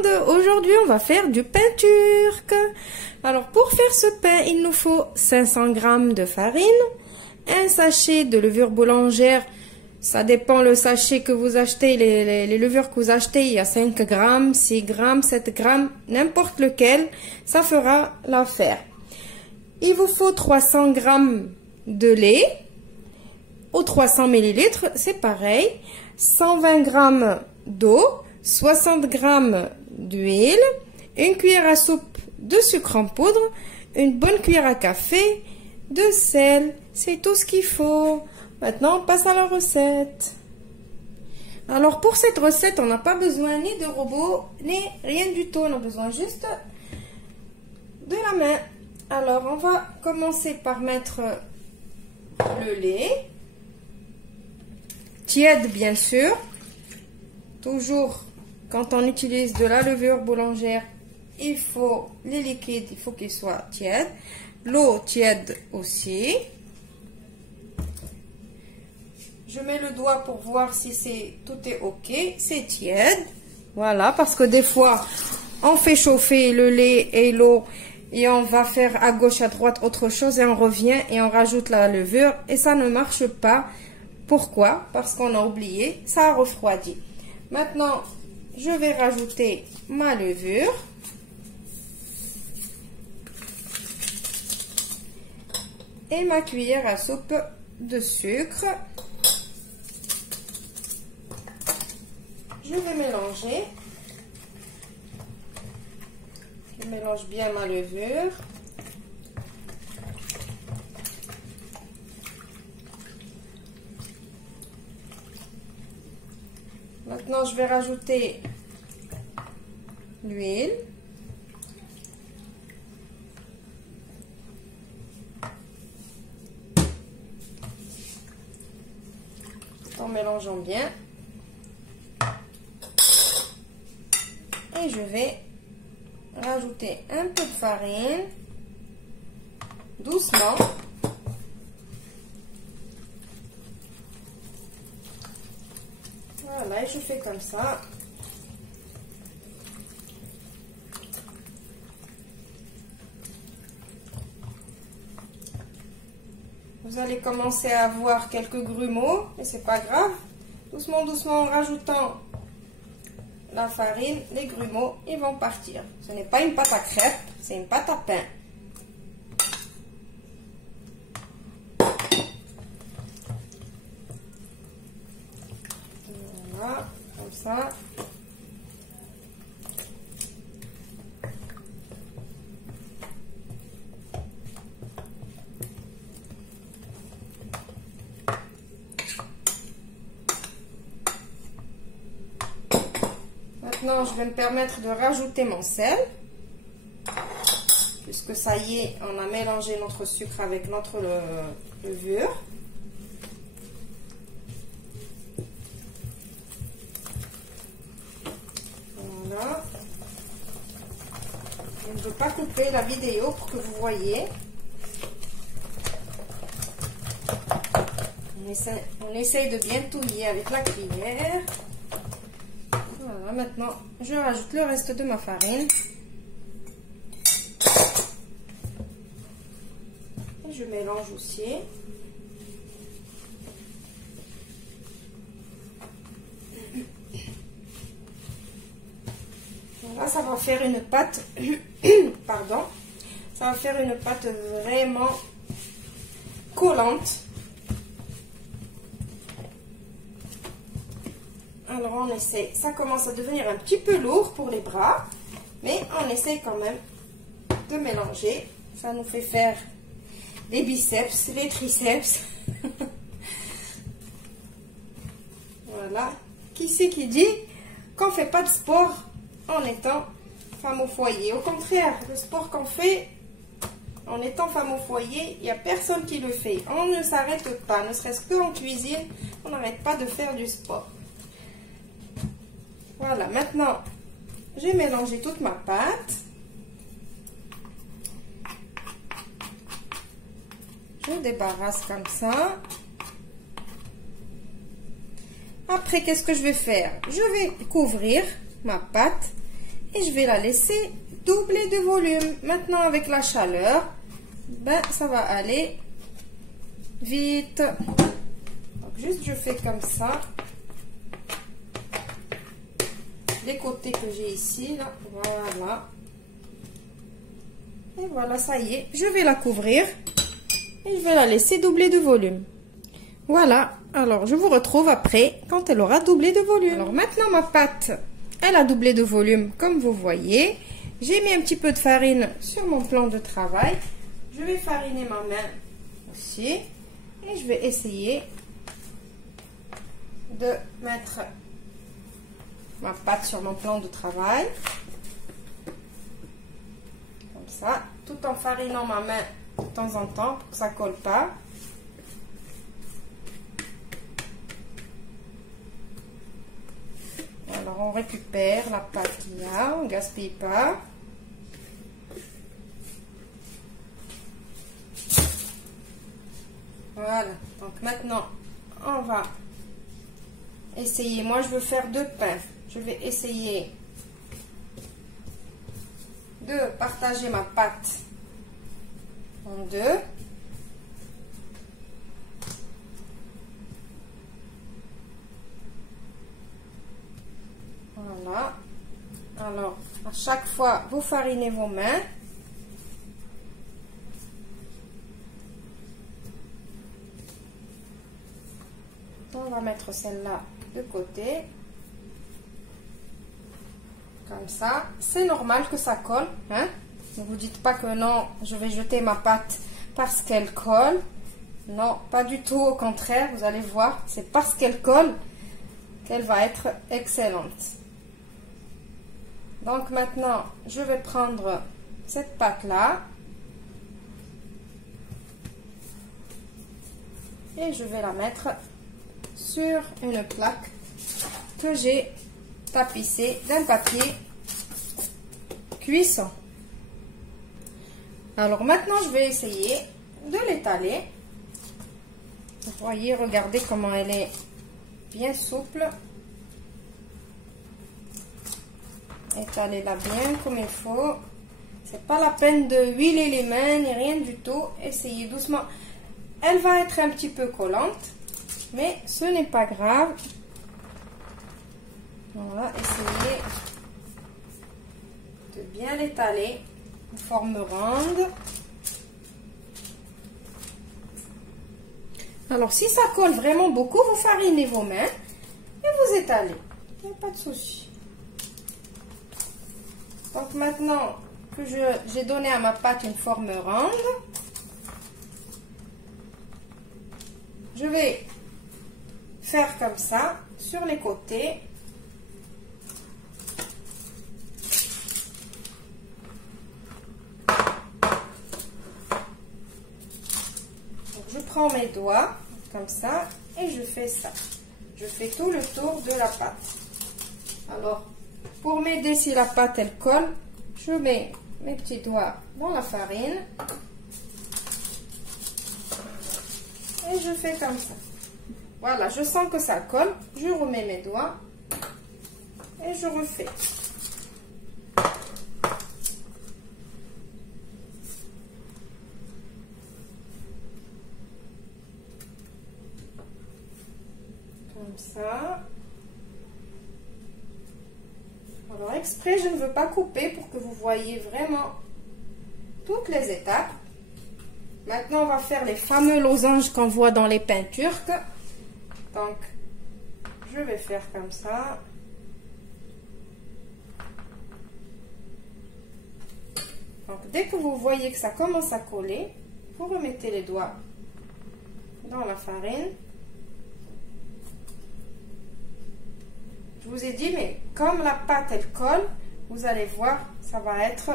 monde, aujourd'hui on va faire du pain turc. Alors pour faire ce pain, il nous faut 500 g de farine, un sachet de levure boulangère, ça dépend le sachet que vous achetez, les levures que vous achetez, il y a 5 g, 6 g, 7 g, n'importe lequel, ça fera l'affaire. Il vous faut 300 g de lait, ou 300 ml, c'est pareil, 120 g d'eau, 60 g d'huile, une cuillère à soupe de sucre en poudre, une bonne cuillère à café de sel. C'est tout ce qu'il faut. Maintenant, on passe à la recette. Alors, pour cette recette, on n'a pas besoin ni de robot, ni rien du tout. On a besoin juste de la main. Alors, on va commencer par mettre le lait. Tiède, bien sûr. Toujours, quand on utilise de la levure boulangère, il faut les liquides, il faut qu'ils soient tièdes. L'eau tiède aussi. Je mets le doigt pour voir si tout est ok. C'est tiède. Voilà, parce que des fois, on fait chauffer le lait et l'eau et on va faire à gauche, à droite autre chose et on revient et on rajoute la levure et ça ne marche pas. Pourquoi? Parce qu'on a oublié, ça a refroidi. Maintenant, je vais rajouter ma levure. Et ma cuillère à soupe de sucre. Je vais mélanger. Je mélange bien ma levure. Maintenant, je vais rajouter l'huile. En mélangeant bien. Et je vais rajouter un peu de farine. Doucement. Voilà, et je fais comme ça. Vous allez commencer à avoir quelques grumeaux, mais c'est pas grave. Doucement, doucement, en rajoutant la farine, les grumeaux, ils vont partir. Ce n'est pas une pâte à crêpes, c'est une pâte à pain. Voilà, comme ça. Maintenant, je vais me permettre de rajouter mon sel. Puisque ça y est, on a mélangé notre sucre avec notre levure. Voilà. Je ne veux pas couper la vidéo pour que vous voyez. On essaye de bien touiller avec la cuillère. Voilà, maintenant, je rajoute le reste de ma farine. Et je mélange aussi. Voilà, ça va faire une pâte, pardon, ça va faire une pâte vraiment collante. Alors on essaie, ça commence à devenir un petit peu lourd pour les bras, mais on essaie quand même de mélanger. Ça nous fait faire les biceps, les triceps. Voilà. Qui c'est qui dit qu'on ne fait pas de sport en étant femme au foyer? Au contraire, le sport qu'on fait en étant femme au foyer, il n'y a personne qui le fait. On ne s'arrête pas, ne serait-ce qu'en cuisine, on n'arrête pas de faire du sport. Voilà, maintenant, j'ai mélangé toute ma pâte. Je débarrasse comme ça. Après, qu'est-ce que je vais faire? Je vais couvrir ma pâte et je vais la laisser doubler de volume. Maintenant, avec la chaleur, ben, ça va aller vite. Donc, juste je fais comme ça. Les côtés que j'ai ici, là, voilà. Et voilà, ça y est, je vais la couvrir et je vais la laisser doubler de volume. Voilà, alors je vous retrouve après quand elle aura doublé de volume. Alors maintenant ma pâte, elle a doublé de volume comme vous voyez. J'ai mis un petit peu de farine sur mon plan de travail. Je vais fariner ma main aussi et je vais essayer de mettre ma pâte sur mon plan de travail. Comme ça, tout en farinant ma main de temps en temps pour que ça ne colle pas. Alors on récupère la pâte qu'il y a, on ne gaspille pas. Voilà, donc maintenant on va essayer, moi je veux faire 2 pains. Je vais essayer de partager ma pâte en 2. Voilà. Alors, à chaque fois, vous farinez vos mains. On va mettre celle-là de côté. Comme ça. C'est normal que ça colle. Hein? Ne vous dites pas que non, je vais jeter ma pâte parce qu'elle colle. Non, pas du tout. Au contraire, vous allez voir, c'est parce qu'elle colle qu'elle va être excellente. Donc maintenant, je vais prendre cette pâte-là et je vais la mettre sur une plaque que j'ai tapissée d'un papier cuisson. Alors maintenant, je vais essayer de l'étaler. Vous voyez, regardez comment elle est bien souple. Étalez-la bien comme il faut. C'est pas la peine de huiler les mains ni rien du tout. Essayez doucement. Elle va être un petit peu collante, mais ce n'est pas grave. Voilà, essayez de bien l'étaler en forme ronde. Alors si ça colle vraiment beaucoup, vous farinez vos mains et vous étalez. Il n'y a pas de souci. Donc maintenant que j'ai donné à ma pâte une forme ronde, je vais faire comme ça sur les côtés. Donc je prends mes doigts comme ça et je fais ça. Je fais tout le tour de la pâte. Alors, pour m'aider si la pâte elle colle, je mets mes petits doigts dans la farine et je fais comme ça. Voilà, je sens que ça colle, je remets mes doigts et je refais. Comme ça. Alors exprès, je ne veux pas couper pour que vous voyez vraiment toutes les étapes. Maintenant, on va faire les fameux losanges qu'on voit dans les pains turcs. Donc, je vais faire comme ça. Donc, dès que vous voyez que ça commence à coller, vous remettez les doigts dans la farine. Je vous ai dit, mais comme la pâte elle colle, vous allez voir, ça va être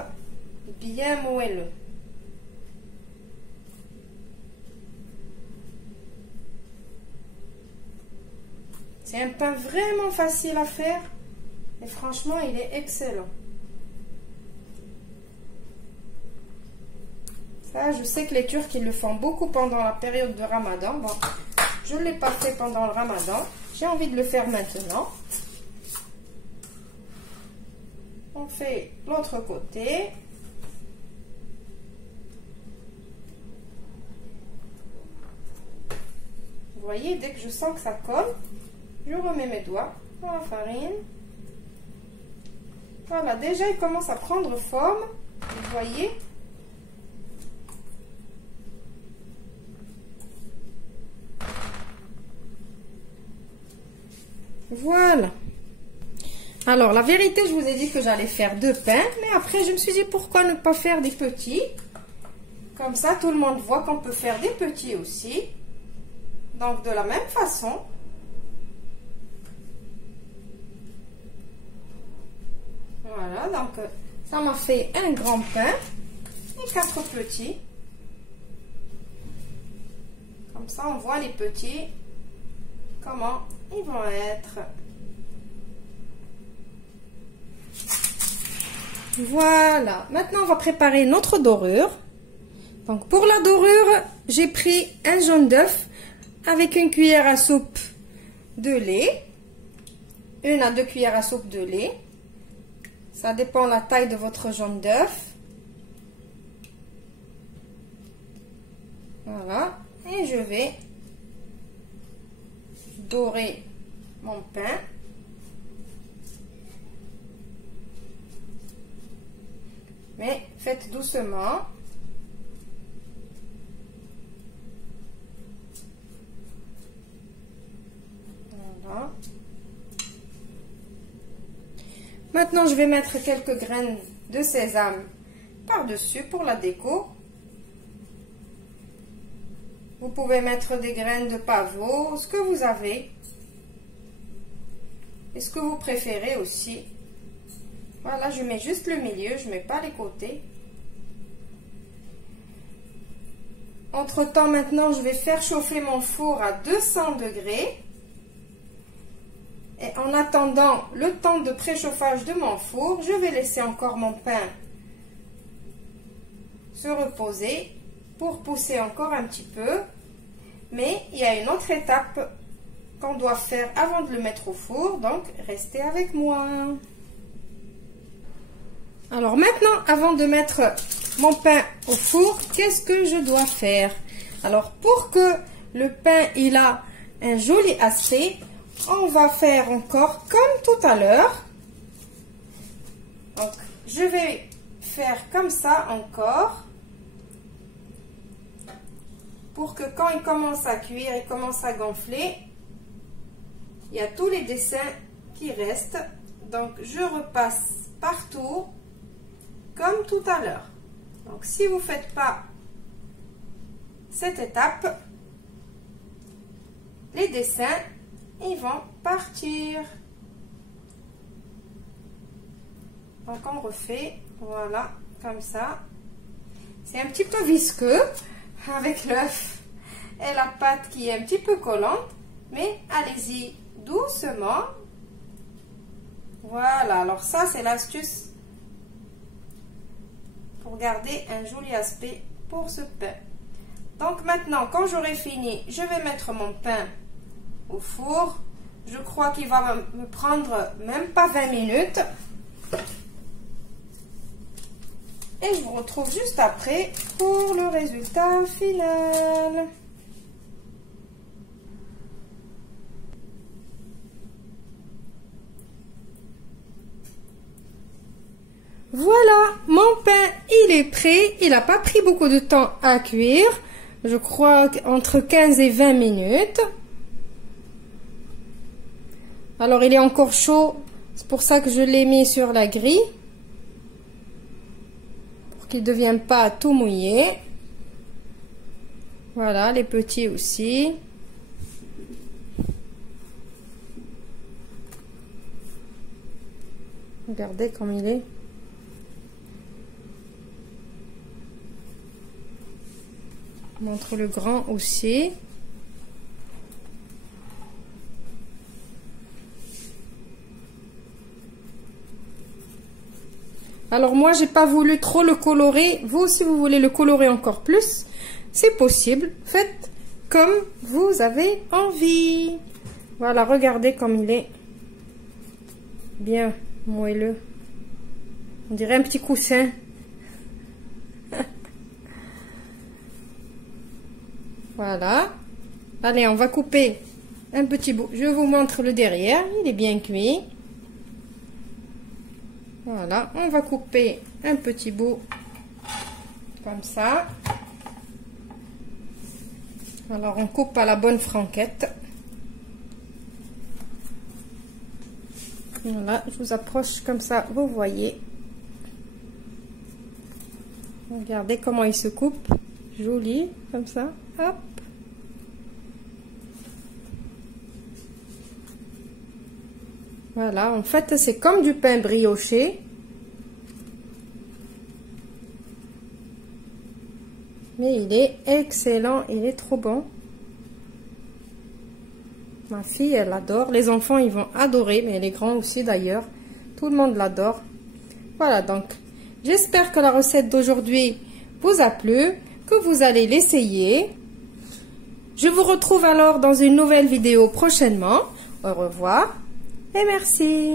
bien moelleux. C'est un pain vraiment facile à faire et franchement, il est excellent. Ça, je sais que les Turcs, ils le font beaucoup pendant la période de Ramadan. Bon, je ne l'ai pas fait pendant le Ramadan. J'ai envie de le faire maintenant. On fait l'autre côté. Vous voyez, dès que je sens que ça colle, je remets mes doigts dans la farine. Voilà, déjà il commence à prendre forme, vous voyez. Voilà. Alors, la vérité, je vous ai dit que j'allais faire 2 pains, mais après, je me suis dit, pourquoi ne pas faire des petits? Comme ça, tout le monde voit qu'on peut faire des petits aussi. Donc, de la même façon. Voilà, donc, ça m'a fait un grand pain et 4 petits. Comme ça, on voit les petits, comment ils vont être. Voilà, maintenant on va préparer notre dorure. Donc pour la dorure, j'ai pris un jaune d'œuf avec une cuillère à soupe de lait, 1 à 2 cuillères à soupe de lait. Ça dépend de la taille de votre jaune d'œuf. Voilà, et je vais dorer mon pain. Mais faites doucement. Voilà. Maintenant, je vais mettre quelques graines de sésame par-dessus pour la déco. Vous pouvez mettre des graines de pavot, ce que vous avez. Et ce que vous préférez aussi. Voilà, je mets juste le milieu, je ne mets pas les côtés. Entre-temps, maintenant, je vais faire chauffer mon four à 200 degrés. Et en attendant le temps de préchauffage de mon four, je vais laisser encore mon pain se reposer pour pousser encore un petit peu. Mais il y a une autre étape qu'on doit faire avant de le mettre au four, donc restez avec moi. Alors maintenant, avant de mettre mon pain au four, qu'est-ce que je dois faire? Alors pour que le pain il a un joli aspect, on va faire encore comme tout à l'heure. Donc je vais faire comme ça encore, pour que quand il commence à cuire, il commence à gonfler, il y a tous les dessins qui restent. Donc je repasse partout comme tout à l'heure. Donc si vous ne faites pas cette étape, les dessins ils vont partir. Donc on refait, voilà, comme ça. C'est un petit peu visqueux avec l'œuf et la pâte qui est un petit peu collante, mais allez-y doucement. Voilà, alors ça c'est l'astuce pour garder un joli aspect pour ce pain. Donc maintenant, quand j'aurai fini, je vais mettre mon pain au four. Je crois qu'il va me prendre même pas 20 minutes. Et je vous retrouve juste après pour le résultat final. Voilà, mon pain, il est prêt. Il n'a pas pris beaucoup de temps à cuire. Je crois entre 15 et 20 minutes. Alors, il est encore chaud. C'est pour ça que je l'ai mis sur la grille. Pour qu'il ne devienne pas tout mouillé. Voilà, les petits aussi. Regardez comme il est. Je montre le grand aussi. Alors moi, j'ai pas voulu trop le colorer. Vous, si vous voulez le colorer encore plus, c'est possible. Faites comme vous avez envie. Voilà, regardez comme il est bien moelleux. On dirait un petit coussin. Voilà. Allez, on va couper un petit bout. Je vous montre le derrière. Il est bien cuit. Voilà. On va couper un petit bout comme ça. Alors, on coupe à la bonne franquette. Voilà. Je vous approche comme ça. Vous voyez. Regardez comment il se coupe. Joli. Comme ça. Hop. Voilà, en fait, c'est comme du pain brioché. Mais il est excellent, il est trop bon. Ma fille, elle adore. Les enfants, ils vont adorer, mais les grands aussi d'ailleurs. Tout le monde l'adore. Voilà, donc, j'espère que la recette d'aujourd'hui vous a plu, que vous allez l'essayer. Je vous retrouve alors dans une nouvelle vidéo prochainement. Au revoir. Et merci.